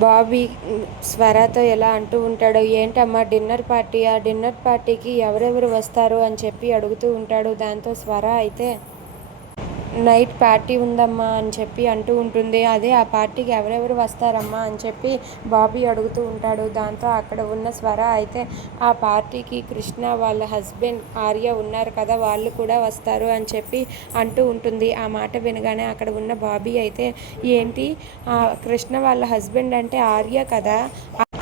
బాబీ స్వరతో ఎలా అంటూ ఉంటాడు ఏంటమ్మా డిన్నర్ పార్టీ? ఆ డిన్నర్ పార్టీకి ఎవరెవరు వస్తారు? అని చెప్పి అడుగుతూ ఉంటాడు. దాంతో స్వర అయితే నైట్ పార్టీ ఉందమ్మా అని చెప్పి అంటూ ఉంటుంది. అదే ఆ పార్టీకి ఎవరెవరు వస్తారమ్మా అని చెప్పి బాబీ అడుగుతూ ఉంటాడు. దాంతో అక్కడ ఉన్న స్వర అయితే ఆ పార్టీకి కృష్ణ వాళ్ళ హస్బెండ్ ఆర్య ఉన్నారు కదా వాళ్ళు కూడా వస్తారు అని చెప్పి అంటూ ఉంటుంది. ఆ మాట వినగానే అక్కడ ఉన్న బాబీ అయితే ఏంటి? ఆ కృష్ణ వాళ్ళ హస్బెండ్ అంటే ఆర్య కదా?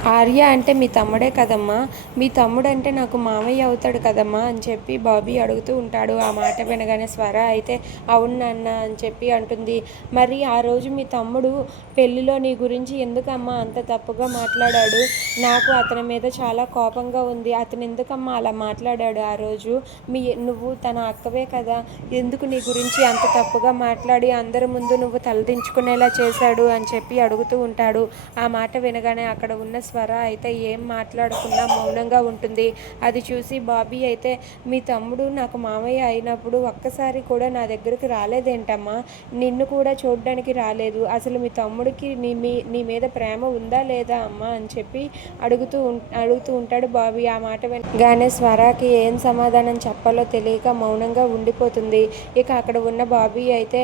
ఆర్య అంటే మీ తమ్ముడే కదమ్మా? మీ తమ్ముడు అంటే నాకు మామయ్య అవుతాడు కదమ్మా? అని చెప్పి బాబీ అడుగుతూ ఉంటాడు. ఆ మాట వినగానే స్వర అయితే అవును నాన్న అని చెప్పి అంటుంది. మరి ఆ రోజు మీ తమ్ముడు పెళ్ళిలో నీ గురించి ఎందుకమ్మా అంత తప్పుగా మాట్లాడాడు? నాకు అతని మీద చాలా కోపంగా ఉంది. అతను ఎందుకమ్మా అలా మాట్లాడాడు ఆ రోజు? మీ నువ్వు తన అక్కవే కదా? ఎందుకు నీ గురించి అంత తప్పుగా మాట్లాడి అందరి ముందు నువ్వు తలదించుకునేలా చేశాడు? అని చెప్పి అడుగుతూ ఉంటాడు. ఆ మాట వినగానే అక్కడ ఉన్న స్వర అయితే ఏం మాట్లాడకుండా మౌనంగా ఉంటుంది. అది చూసి బాబీ అయితే మీ తమ్ముడు నాకు మామయ్య అయినప్పుడు ఒక్కసారి కూడా నా దగ్గరికి రాలేదేంటమ్మా? నిన్ను కూడా చూడడానికి రాలేదు. అసలు మీ తమ్ముడికి నీ మీ నీ మీద ప్రేమ ఉందా లేదా అమ్మా? అని చెప్పి అడుగుతూ అడుగుతూ ఉంటాడు బాబీ. ఆ మాట వినగానే స్వరాకి ఏం సమాధానం చెప్పాలో తెలియక మౌనంగా ఉండిపోతుంది. ఇక అక్కడ ఉన్న బాబీ అయితే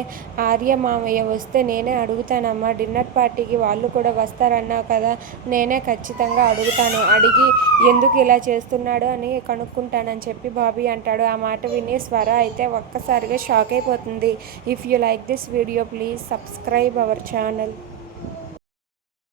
ఆర్య మామయ్య వస్తే నేనే అడుగుతానమ్మా. డిన్నర్ పార్టీకి వాళ్ళు కూడా వస్తారన్నావు కదా నేనే ఖచ్చితంగా అడుగుతాను. అడిగి ఎందుకు ఇలా చేస్తున్నాడు అని కనుక్కుంటానని చెప్పి బాబీ అంటాడు. ఆ మాట విని స్వర అయితే ఒక్కసారిగా షాక్ అయిపోతుంది. If you like this video please subscribe our channel